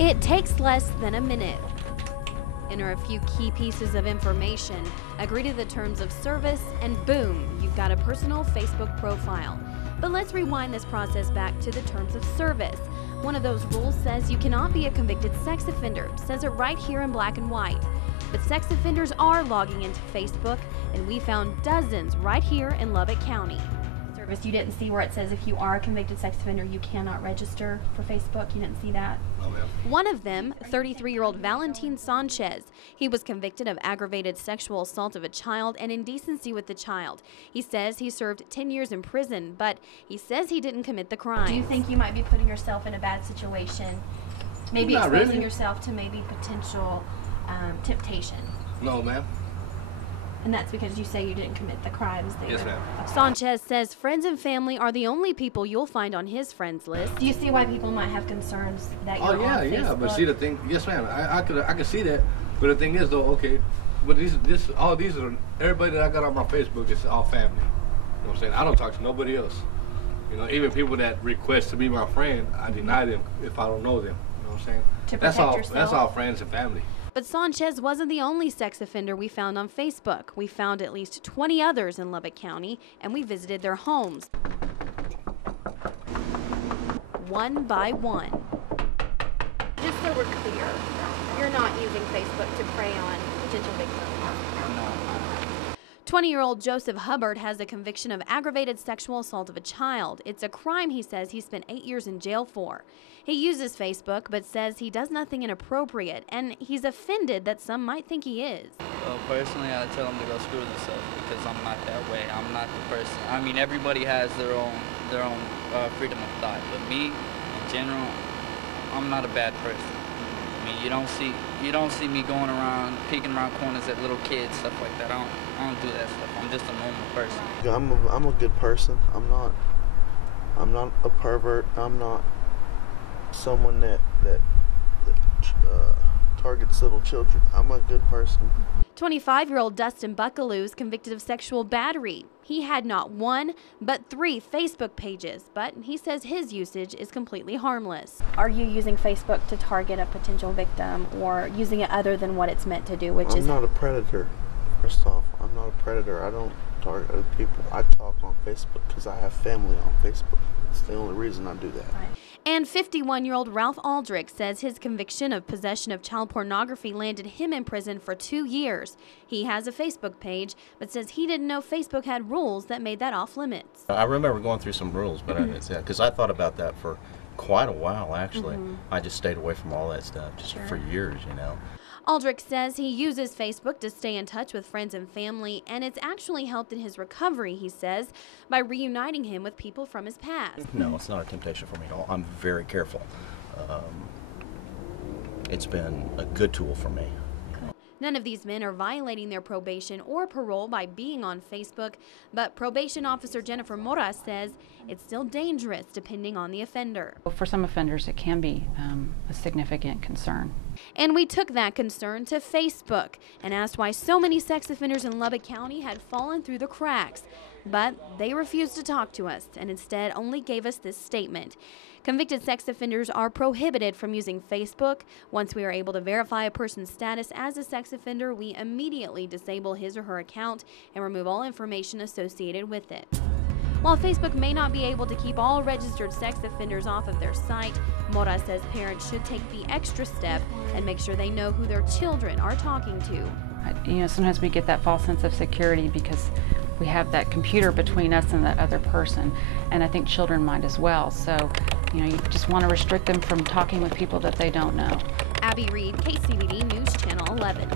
It takes less than a minute. Enter a few key pieces of information, agree to the terms of service, and boom, you've got a personal Facebook profile. But let's rewind this process back to the terms of service. One of those rules says you cannot be a convicted sex offender, says it right here in black and white. But sex offenders are logging into Facebook, and we found dozens right here in Lubbock County. You didn't see where it says if you are a convicted sex offender, you cannot register for Facebook? You didn't see that? Oh, yeah. One of them, 33-year-old Valentin Sanchez. He was convicted of aggravated sexual assault of a child and indecency with the child. He says he served 10 years in prison, but he says he didn't commit the crime. Do you think you might be putting yourself in a bad situation? Maybe Not exposing really. yourself to maybe potential temptation? No, ma'am. And that's because you say you didn't commit the crimes there. Yes, ma'am. Sanchez says friends and family are the only people you'll find on his friends list. Do you see why people might have concerns that you're Oh, yeah, on yeah. Facebook? But see, the thing, yes, ma'am. I could see that. But the thing is, though, okay, but all these are, everybody that I got on my Facebook is all family. You know what I'm saying? I don't talk to nobody else. You know, even people that request to be my friend, I deny them if I don't know them. You know what I'm saying? To protect yourself? That's all friends and family. But Sanchez wasn't the only sex offender we found on Facebook. We found at least 20 others in Lubbock County, and we visited their homes, one by one. Just so we're clear, you're not using Facebook to prey on potential victims? No. 20-year-old Joseph Hubbard has a conviction of aggravated sexual assault of a child. It's a crime he says he spent 8 years in jail for. He uses Facebook, but says he does nothing inappropriate, and he's offended that some might think he is. Well, personally, I tell them to go screw themselves because I'm not that way. I'm not the person. I mean, everybody has their own freedom of thought, but me, in general, I'm not a bad person. I mean, you don't see me going around, peeking around corners at little kids, stuff like that. I don't do that stuff. I'm just a normal person. I'm a good person. I'm not a pervert. I'm not someone that targets little children. I'm a good person. 25-year-old Dustin Buckaloo is convicted of sexual battery. He had not one, but 3 Facebook pages, but he says his usage is completely harmless. Are you using Facebook to target a potential victim or using it other than what it's meant to do, I'm not a predator. First off, I'm not a predator. I don't target other people. I talk on Facebook because I have family on Facebook. It's the only reason I do that. Right. And 51-year-old Ralph Aldrich says his conviction of possession of child pornography landed him in prison for 2 years. He has a Facebook page, but says he didn't know Facebook had rules that made that off limits. I remember going through some rules, but I didn't say that because I thought about that for quite a while, actually. I just stayed away from all that stuff just for years, you know. Aldrich says he uses Facebook to stay in touch with friends and family, and it's actually helped in his recovery, he says, by reuniting him with people from his past. No, it's not a temptation for me at all. I'm very careful. It's been a good tool for me. None of these men are violating their probation or parole by being on Facebook, but probation officer Jennifer Mora says it's still dangerous depending on the offender. For some offenders, it can be a significant concern. And we took that concern to Facebook and asked why so many sex offenders in Lubbock County had fallen through the cracks. But they refused to talk to us and instead only gave us this statement. Convicted sex offenders are prohibited from using Facebook. Once we are able to verify a person's status as a sex offender, we immediately disable his or her account and remove all information associated with it. While Facebook may not be able to keep all registered sex offenders off of their site, Mora says parents should take the extra step and make sure they know who their children are talking to. You know, sometimes we get that false sense of security because we have that computer between us and that other person, and I think children might as well. So, you know, you just want to restrict them from talking with people that they don't know. Abby Reed, KCBD News Channel 11.